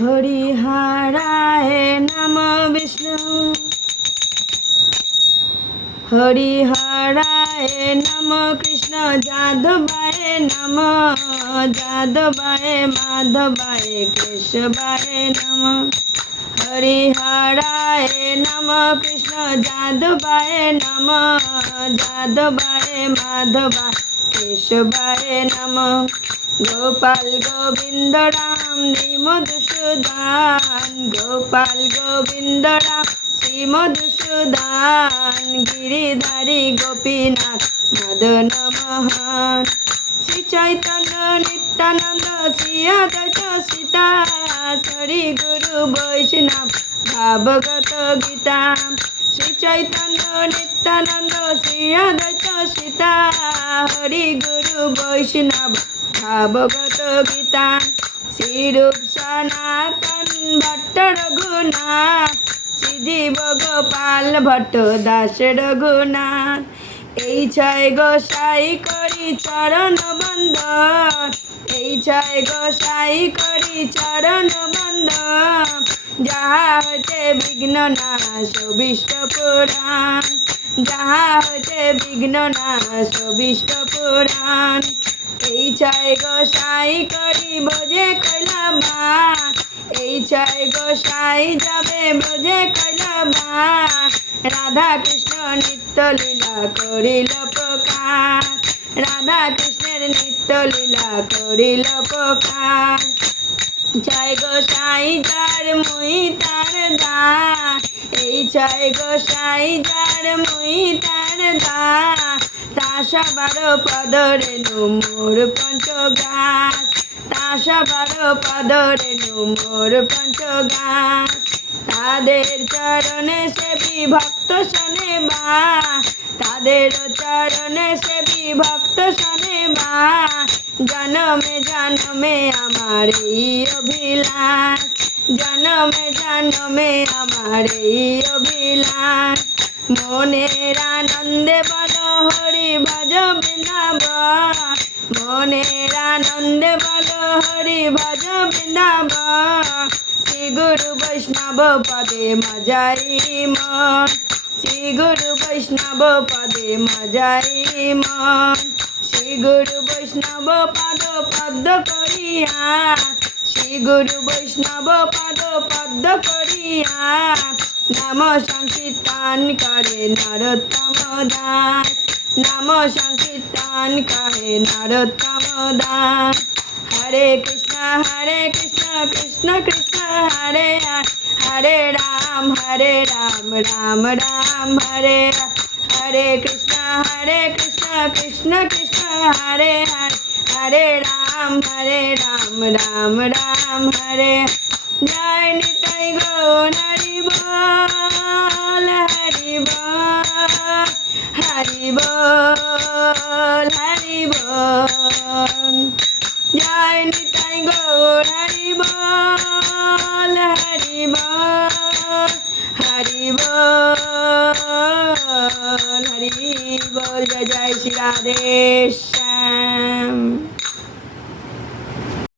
হরিহরায় নম বিষ্ণু। হরিহরায় নম কৃষ্ণ যাদবায় নম, যাদবায় মাধবায় কেশবায় নম। হরিহরায় নম কৃষ্ণ যাদবায় নম, যাদবায় মাধবায় কেশবায় নম। গোপাল গোবিন্দ রাম শ্রী মধুসূদন গোপাল গোবিন্দ রাম শ্রী মধুসূদন গিরিধারী গোপীনাথ, মদন মোহন। শ্রী চৈতন্য নিত্যানন্দ, শ্রী অদ্বৈত সীতা। হরি গুরু বৈষ্ণব, ভাবগত গীতা। শ্রী চৈতন্য নিত্যানন্দ, শ্রী অদ্বৈত সীতা। হরি গুরু বৈষ্ণব ভাবগত গীতা শ্রীরূপ সনাতন ভট্ট রঘুনাথ, শ্রীজীব গোপাল ভট্ট দাস রঘুনাথ। এই ছয় গোসাই করি চরণ বন্দন এই ছয় গোসাই করি চরণ বন্দন যাহা হতে বিঘ্ন নাশ, বিষ্ট পুরাণ। যাহা হতে বিঘ্ন নাশ, বিষ্ট পুরাণ। এই ছয় গোসাই করি বোঝে কইলাম মা এই ছয় গোসাই যাবে বোঝে কইলাম মা রাধা কৃষ্ণ নিত্য লীলা করিল প্রকার রাধা কৃষ্ণের নিত্য লীলা করিল প্রকার জয় গোসাই যার মুই তার দান এই জয় গোসাই যার মুই তার দান তাসা বারো পদরে মোর পঞ্চগাছ। তাসা বারো পদরে মোর পঞ্চগাছ। তাদের চরণে সেবি ভক্ত শোনে মা। তাদের চরণে সেবি ভক্ত শোনে মা। জনমে জনমে আমার এই অভিলাষ। জনমে জনমে আমার এই অভিলাষ। মনের আনন্দে বল হরি ভজ বৃন্দাবন। মনের আনন্দে বল হরি ভজ শ্রী গুরু বৈষ্ণব পদে মজাই মন। শ্রী গুরু বৈষ্ণব পদে মজাই মন। শ্রী গুরু বৈষ্ণব পদ পদ্ম করিয়া। শ্রী গুরু বৈষ্ণব পদ পদ্ম করিয়া। নাম সংকীর্তন করে নরোত্তম দাস নাম সংকীর্তন করে নরোত্তম দাস হরে কৃষ্ণ হরে কৃষ্ণ কৃষ্ণ কৃষ্ণ হরে হরে হরে রাম হরে রাম রাম রাম হরে রাম। হরে কৃষ্ণ হরে কৃষ্ণ কৃষ্ণ কৃষ্ণ হরে হরে হরে রাম হরে রাম রাম রাম হরে হরি বল হরি বল জয় নিতাই গৌর হরি বল হরি বল হরি বল হরি বল জয় জয়, শ্রী রাধেশ